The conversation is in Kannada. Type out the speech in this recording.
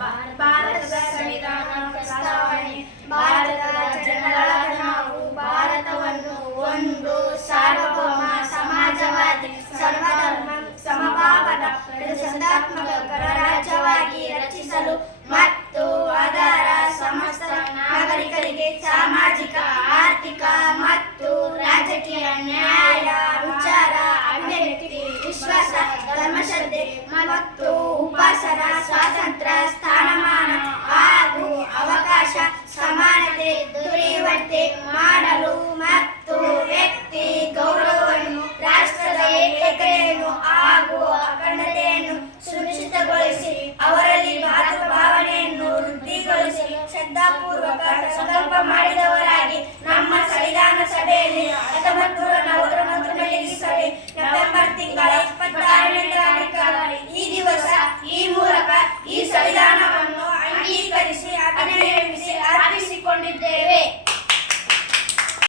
ಭಾರತದ ಸಂವಿಧಾನ ಪ್ರಸ್ತಾವನೆ ಭಾರತದ ಜನಗಳ ನಾವು ಭಾರತವನ್ನು ಒಂದು ಸಾರ್ವಭೌಮ ಸಮಾಜವಾದಿ ಸರ್ವಧರ್ಮ ಸಮಭಾವದ ಪ್ರಜಾಸತ್ತಾತ್ಮಕ ಗಣರಾಜ್ಯವಾಗಿ ರಚಿಸಲು ಮತ್ತು ಅದರ ಸಮಸ್ತ ನಾಗರಿಕರಿಗೆ ಸಾಮಾಜಿಕ ಆರ್ಥಿಕ ಮತ್ತು ರಾಜಕೀಯ ನ್ಯಾಯ ವಿಚಾರ ಅಭಿವ್ಯಕ್ತಿ ವಿಶ್ವಾಸ ಧರ್ಮಶ್ರದ್ಧೆ ಮತ್ತು ಉಪಾಸನಾ ಸ್ವಾತಂತ್ರ್ಯ ಸ್ಥಾನಮಾನ ಹಾಗೂ ಅವಕಾಶ ಸಮಾನತೆ ದೊರೆಯುವಂತೆ ಮಾಡಲು ಮತ್ತು ವ್ಯಕ್ತಿ ಗೌರವವನ್ನು ರಾಷ್ಟ್ರದ ಏಕತೆಯನ್ನು ಹಾಗೂ ಅಖಂಡತೆಯನ್ನು ಸುನಿಶ್ಚಿತಗೊಳಿಸಿ ಅವರಲ್ಲಿ ಭಾವನೆಯನ್ನು ವೃದ್ಧಿಗೊಳಿಸಿ ಶ್ರದ್ಧಾಪೂರ್ವಕ ಸಂಕಲ್ಪ ಮಾಡಿದವರಾಗಿ ನಮ್ಮ ಸಂವಿಧಾನ ಸಭೆಯಲ್ಲಿ 1949ರಲ್ಲಿ ನವೆಂಬರ್ ತಿಂಗಳ 26ನೇ